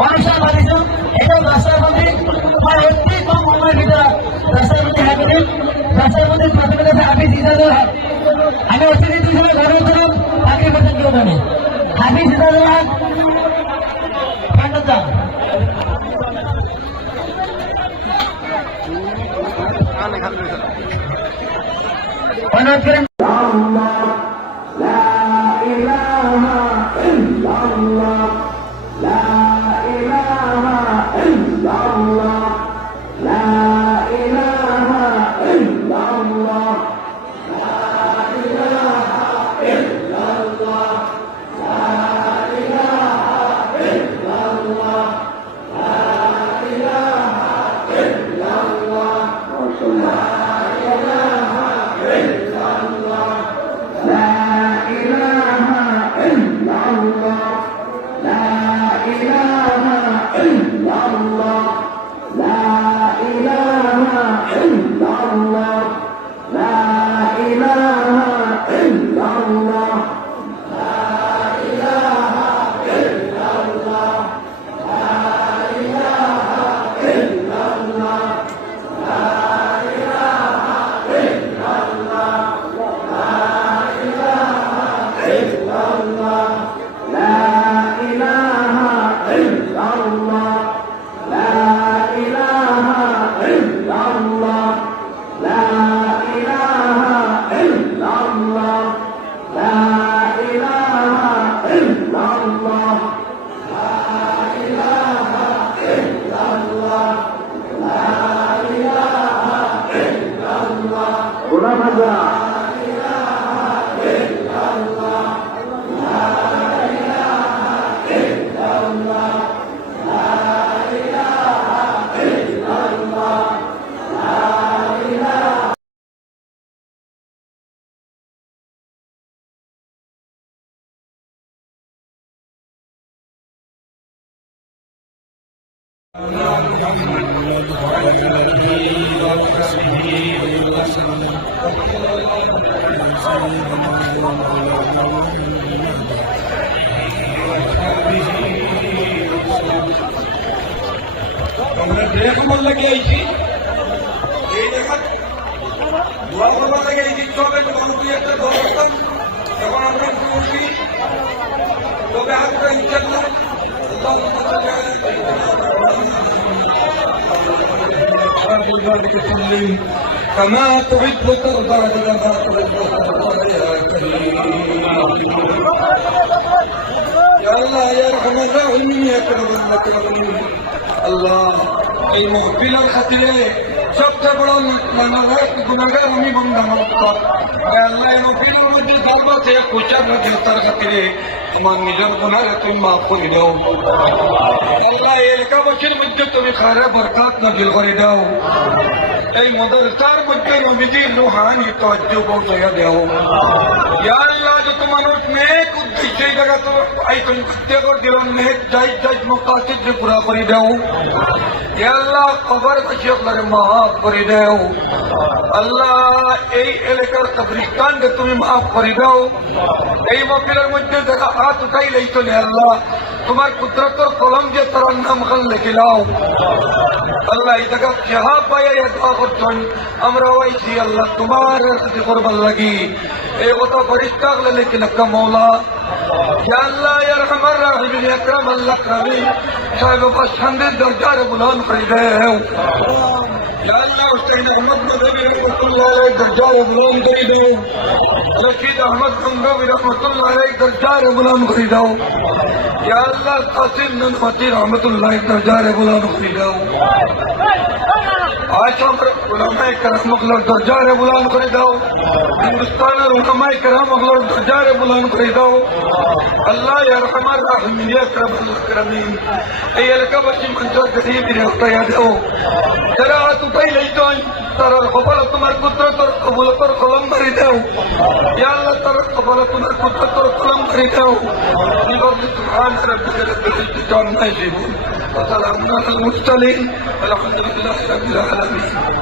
অনেকটা বাড়িয়েছেন এটাও রাস্তার মধ্যে প্রায় অতি কম সময়ের ভিতরে রাস্তার মধ্যে হ্যাপি রাস্তার মধ্যে প্রথমে কাছে হাফিজ ইজাজুল হক। আমি করুন তাকে বেতন কেউ জানি হাফিজ ইজাজুল হক পান্ডা অনুরোধ করেন আমরা দেখ আমার লাগে আইছি এই দেখা দোয়া করবার লাগে আইছি তবে তোমার দুই একটা দোয়া করতাম যখন আমরা করছি তবে আমরা ইনশাল্লাহ كما تحب ترضى إلى ما تحب ترضى يا كريم يا الله يا رحم الراحمين يا كرم المكرمين আল্লাহ এই মহফিলের খাতিরে সবচেয়ে বড় মানবাক গুণাগার আমি বন্ধা মক্কর আল্লাহ এই মহফিলের মধ্যে গর্ব আছে কুচার মধ্যে তার খাতিরে আমার নিজের গুণারে তুমি মাফ করে দাও। আল্লাহ এই এলাকাবাসীর মধ্যে তুমি খারে বরকাত নাজিল করে দাও। এই মদরসার মধ্যে নবীজির রুহানি তওয়াজ্জু পৌঁছাইয়া দাও। ইয়া আল্লাহ যত মানুষ নেক উদ্দেশ্যে এই জায়গা তো আইতন প্রত্যেকর দিলাম, নেক যাই যাই মকাসিদ যে পুরা করে দাও। আল্লাহ, কবর বাসী আপনারে মাফ করে দাও। আল্লাহ এই এলাকার দৃষ্টান্তে তুমি মাফ করে দাও এই মফিলের মধ্যে যারা হাত উঠাই লইতো আল্লাহ তোমার কুদরতর কলম যে তার নাম খান লেখে দাও আল্লাহ এই জায়গা চেহা পাইয়া এত করছেন আমরা ওইছি আল্লাহ তোমার সাথে করবার লাগি এই কথা পরিষ্কার গলে লেখে নাকা মৌলা সাহেব বাস সামনে দরজার বুলন করে দেয় درجہ غلام خریدو احمد رحمت اللہ علیہ درجہ غلام خریداؤ یا اللہ قاسم رحمت اللہ درجہ غلام آج ہم علماء اغلر غلام ہندوستان علماء اغلر غلام اللہ یا الرحمن یا کرم الکرمین اے لکا بچی منجر رہتا الخبر قدرت بريداو يا الله ترقب ولكن كنت ترقب بريداو بفضل سبحان ربك رب العزة عما يصفون وسلام على المرسلين. والحمد لله رب العالمين.